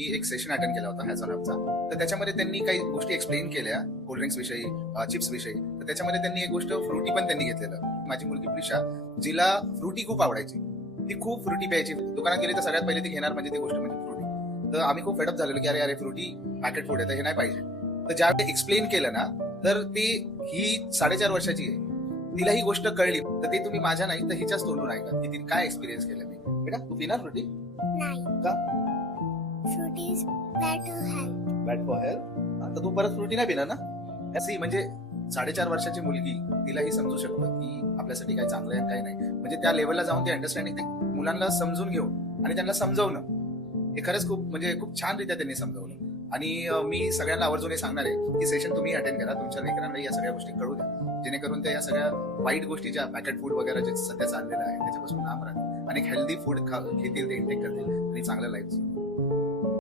मी एक session attend केला होता हॅझॉन हबचा. तर त्याच्यामध्ये त्यांनी काही गोष्टी एक्सप्लेन केल्या कोल्ड्रिंक्स विषयी, चिप्स विषयी. तर त्याच्यामध्ये त्यांनी एक गोष्ट फ्रुटी पण त्यांनी घेतलेलं. माझी मुलगी प्रिशा, जिला फ्रुटी खूप आवडायची, ती खूप फ्रुटी प्यायची. दुकानात गेली तर सगळ्यात पहिले ती घेणार म्हणजे ती गोष्ट म्हणजे फ्रुटी. तर आम्ही खूप फेडअप झालेलो की अरे अरे फ्रुटी पॅकेट फूड आहे तर हे नाही पाहिजे. तर ज्यावेळी एक्सप्लेन केलं ना, तर ती ही 4.5 वर्षाची आहे, तिला ही गोष्ट कळली. तर ते तुम्ही माझ्या नाही तर हिच्याच तोंडून ऐका की तिने काय एक्सपिरियन्स केलं. मी बेटा तू पिणार फ्रुटी नाही. का? Fruit is bad to health. Bad for health. आता तू परत फ्रुटी नाही पिणार ना. सी म्हणजे 4.5 वर्षाची मुलगी, तिलाही समजू शकतं की आपल्यासाठी काय चांगलं आहे आणि काय नाही. म्हणजे त्या लेवलला जाऊन ते अंडरस्टँडिंग, ते मुलांना समजून घेऊन आणि त्यांना समजवणं, हे खरंच खूप म्हणजे खूप छान रित्या त्यांनी समजवलं. आणि मी सगळ्यांना आवर्जून हे सांगणार आहे की सेशन तुम्ही अटेंड करा, तुमच्या लेकरांना या सगळ्या गोष्टी कळू द्या, जेणेकरून ते या सगळ्या वाईट गोष्टी ज्या पॅकेट फूड वगैरे जे सध्या चाललेलं आहे त्याच्यापासून लांब राहतील आणि हेल्दी फूड घेतील, ते इंटेक करतील आणि चांगलं लाईफ